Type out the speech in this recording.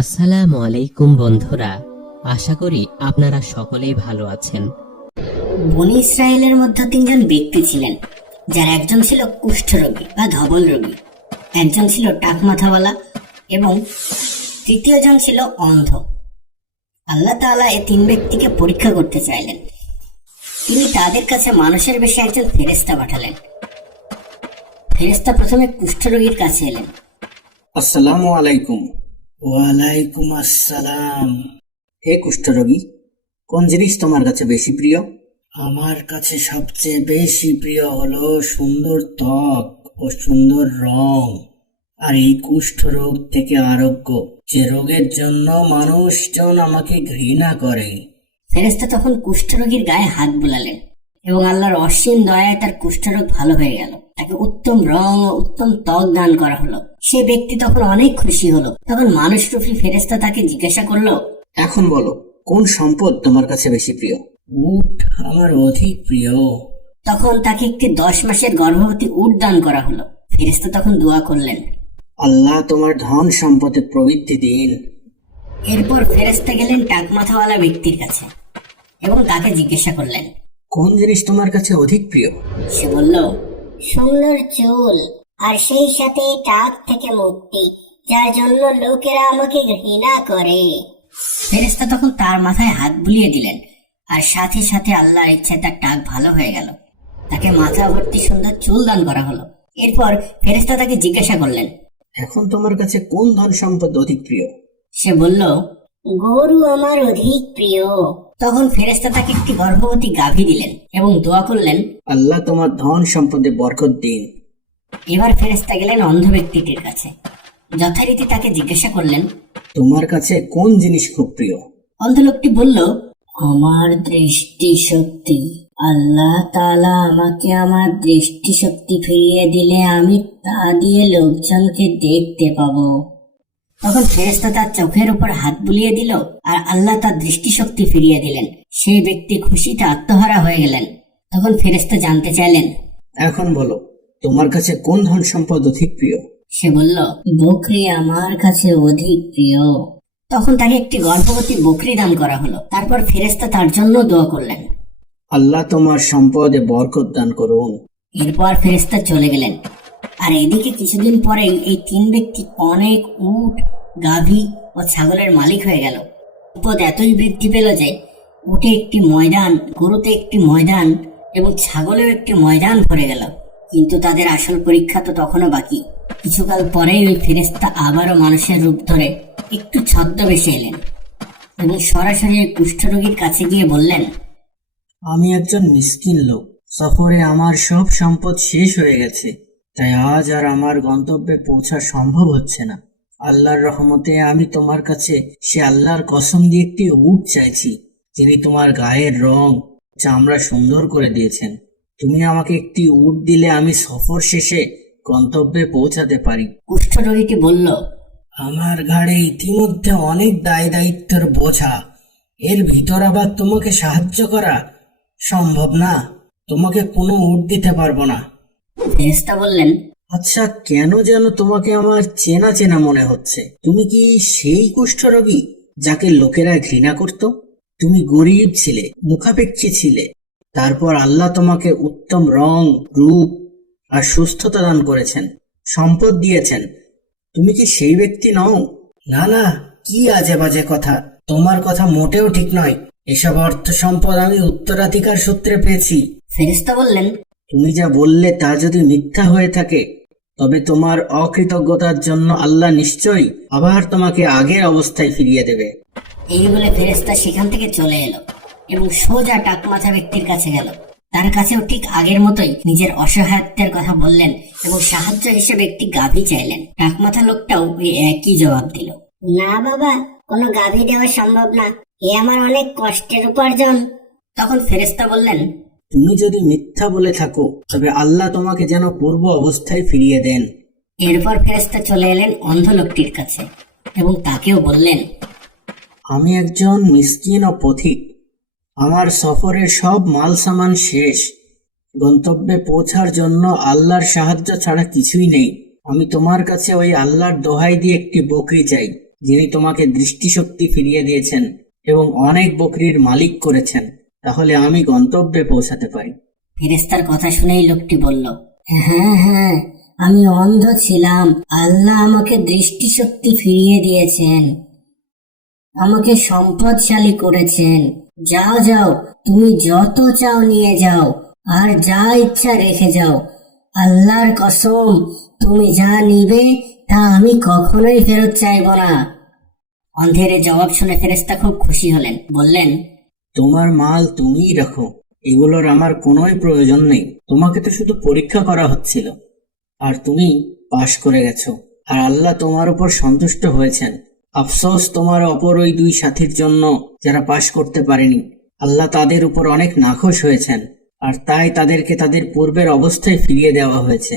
আসসালামু আলাইকুম বন্ধুরা, আশা করি আপনারা সকলেই ভালো আছেন। বনি ইসরায়েলের মধ্যে তিনজন ব্যক্তি ছিলেন, যার একজন ছিল কুষ্ঠরোগী বা ধবল রোগী, একজন ছিল টাক মাথাওয়ালা এবং তৃতীয় জন ছিল অন্ধ। আল্লাহ তাআলা এই তিন ব্যক্তিকে পরীক্ষা করতে চাইলেন। তিনি তাদের কাছে মানুষের বেশে একজন ফেরেশতা পাঠালেন। ফেরেশতা প্রথমে কুষ্ঠরোগীর কাছে এলেন। আসসালামু আলাইকুম। ওয়ালাইকুম আসসালাম। হে কুষ্ঠরোগী, কোন জিনিস তোমার কাছে বেশি প্রিয়? আমার কাছে সবচেয়ে বেশি প্রিয় হলো সুন্দর ত্বক ও সুন্দর রং, আর এই কুষ্ঠ রোগ থেকে আরোগ্য, যে রোগের জন্য মানুষজন আমাকে ঘৃণা করে। ফেরেশতা তখন কুষ্ঠরোগীর গায়ে হাত বুলালেন এবং আল্লাহর অসীম দয়ায় তার কুষ্ঠরোগ ভালো হয়ে গেল। তাকে উত্তম রং ও উত্তম ত্বক দান করা হলো। সে ব্যক্তি তখন অনেক খুশি হলো। তখন মানুষরূপী ফেরেশতা তাকে জিজ্ঞাসা করলো, এখন বলো, কোন সম্পদ তোমার কাছে বেশি প্রিয়? উট আমার অধিক প্রিয়। তখন তাকে একটি 10 মাসের গর্ভবতী উট দান করা হলো। ফেরেশতা তখন দোয়া করলেন, আল্লাহ তোমার ধন সম্পদে প্রবৃদ্ধি দিন। এরপর ফেরেশতা গেলেন টাকমাথাওয়ালা ব্যক্তির কাছে এবং তাকে জিজ্ঞাসা করলেন। কোন জিনিস তোমার কাছে অধিক প্রিয়? সে বলল, সুন্দর চুল, আর সেই সাথে টাক থেকে মুক্তি, যার জন্য লোকেরা আমাকে ঘৃণা করে। ফেরেশতা তখন তার মাথায় হাত বুলিয়ে দিলেন, আর সাথে সাথে আল্লাহর ইচ্ছায় তার টাক ভালো হয়ে গেল। তাকে মাথা ভর্তি সুন্দর চুল দান করা হলো। এরপর ফেরেশতা তাকে জিজ্ঞাসা করলেন। এখন তোমার কাছে কোন ধন সম্পদ অধিক প্রিয়? সে বলল, গরু আমার অধিক প্রিয়। তখন ফেরেশতা তাকে একটি গর্ভবতী গাভী দিলেন এবং দোয়া করলেন। আল্লাহ তোমার ধন সম্পদে বরকত দিন। এবার ফেরেশতা গেলেন অন্ধ ব্যক্তিটির কাছে। যথারীতি তাকে জিজ্ঞাসা করলেন, তোমার কাছে কোন জিনিস খুব প্রিয়? অন্ধ লোকটি বলল, আমার দৃষ্টি শক্তি। আল্লাহ তাআলা আমাকে আমার দৃষ্টি শক্তি ফিরিয়ে দিলে আমি তা দিয়ে লোকজনকে দেখতে পাবো। তখন ফেরেশতা তার চোখের উপর হাত বুলিয়ে দিল, আর আল্লাহ তার দৃষ্টিশক্তি ফিরিয়ে দিলেন। সেই ব্যক্তি খুশিতে আত্মহারা হয়ে গেলেন। তখন ফেরেশতা জানতে চাইলেন, এখন বলো, তোমার কাছে কোন ধন সম্পদ অধিক প্রিয়? সে বলল, বকরি আমার কাছে অধিক প্রিয়। তখন তাকে একটি গর্ভবতী বকরি দান করা হলো। তারপর ফেরেশতা তার জন্য দোয়া করলেন। আল্লাহ তোমার সম্পদে বরকত দান করুন। এরপর ফেরেশতা চলে গেলেন। আর এদিকে কিছুদিন পরেই এই তিন ব্যক্তি অনেক উট, গাভী ও ছাগলের মালিক হয়ে গেল। সম্পদ এতই বৃদ্ধি পেল যে উটে একটি ময়দান, গরুতে একটি ময়দান এবং ছাগলেও একটি ময়দান ভরে গেল। কিন্তু তাদের আসল পরীক্ষা তো তখনও বাকি। কিছুকাল পরেই ওই ফেরেশতা আবারও মানুষের রূপ ধরে একটু ছদ্মবেশে এলেন এবং সরাসরি ওই কুষ্ঠরোগীর কাছে গিয়ে বললেন, আমি একজন মিসকিন লোক। সফরে আমার সব সম্পদ শেষ হয়ে গেছে, তাই আজ আর আমার গন্তব্যে পৌঁছা সম্ভব হচ্ছে না। আল্লাহর রহমতে আমি তোমার কাছে সে আল্লাহর কসম দিয়ে একটি উট চাইছি, যিনি তোমার গায়ের রং, চামড়া সুন্দর করে দিয়েছেন। তুমি আমাকে একটি উট দিলে আমি সফর শেষে গন্তব্যে পৌঁছাতে পারি। কুষ্ঠরোগীটি বলল, আমার ঘাড়ে ইতিমধ্যে অনেক দায় দায়িত্বের বোঝা, এর ভিতর আবার তোমাকে সাহায্য করা সম্ভব না। তোমাকে কোনো উট দিতে পারবো না। ফেরেশতা বললেন, আচ্ছা, কেন যেন তোমাকে আমার চেনা চেনা মনে হচ্ছে। তুমি কি সেই কুষ্ঠরোগী যাকে লোকেরা ঘৃণা করত? তুমি গরিব ছিলে, মুখাপেক্ষী ছিলে, তারপর আল্লাহ তোমাকে উত্তম রং, রূপ আর সুস্থতা দান করেছেন, সম্পদ দিয়েছেন। তুমি কি সেই ব্যক্তি নও? না না, কি আজে বাজে কথা। তোমার কথা মোটেও ঠিক নয়। এসব অর্থ সম্পদ আমি উত্তরাধিকার সূত্রে পেয়েছি। ফেরেশতা বললেন, তুমি যা বললে তা যদি মিথ্যা হয়ে থাকে, তবে তোমার অকৃতজ্ঞতার জন্য আল্লাহ নিশ্চয়ই আবার তোমাকে আগের অবস্থায় ফিরিয়ে দেবে। এই বলে ফেরেশতা সেখান থেকে চলে এলো এবং সোজা টাকমাথা ব্যক্তির কাছে গেল। তার কাছেও ঠিক আগের মতোই নিজের অসহায়ত্বের কথা বললেন এবং সাহায্য হিসেবে একটি গাভী চাইলেন। টাকমাথা লোকটাও ওই একই জবাব দিল। না বাবা, কোনো গাভী দেওয়া সম্ভব না। এ আমার অনেক কষ্টের উপার্জন। তখন ফেরেশতা বললেন, তুমি যদি মিথ্যা বলে থাকো, তবে আল্লাহ তোমাকে যেন পূর্ব অবস্থায় ফিরিয়ে দেন। এরপর ফেরেশতা চলে এলেন অন্ধ লোকটির কাছে এবং তাকেও বললেন, আমি একজন মিসকিন ও পথিক। আমার সফরের সব মাল সামান শেষ। গন্তব্যে পৌঁছার জন্য আল্লাহর সাহায্য ছাড়া কিছুই নেই। আমি তোমার কাছে ওই আল্লাহর দোহাই দিয়ে একটি বকরি চাই। যিনি তোমাকে দৃষ্টিশক্তি ফিরিয়ে দিয়েছেন এবং অনেক বকরির মালিক করেছেন, তাহলে আমি গন্তব্যে পৌঁছাতে পারি। ফেরেশতার কথা শুনেই লোকটি বলল, হ্যাঁ হ্যাঁ, আমি অন্ধ ছিলাম, আল্লাহ আমাকে দৃষ্টিশক্তি ফিরিয়ে দিয়েছেন, আমাকে সম্পদশালী করেছেন। যাও যাও, তুমি যত চাও নিয়ে যাও, আর যা ইচ্ছা রেখে যাও। আল্লাহর কসম, তুমি যা নিবে তা আমি কখনোই ফেরত চাইব না। অন্ধের এ জবাব শুনে ফেরেশতা খুব খুশি হলেন, বললেন, তোমার মাল তুমিই রাখো, এগুলোর আমার কোনোই প্রয়োজন নেই। তোমাকে তো শুধু পরীক্ষা করা হচ্ছিল, আর তুমি পাশ করে গেছো, আর আল্লাহ তোমার উপর সন্তুষ্ট হয়েছেন। আফসোস তোমার অপর ওই দুই সাথীর জন্য যারা পাশ করতে পারেনি। আল্লাহ তাদের উপর অনেক নাখোশ হয়েছেন, আর তাই তাদেরকে তাদের পূর্বের অবস্থায় ফিরিয়ে দেওয়া হয়েছে।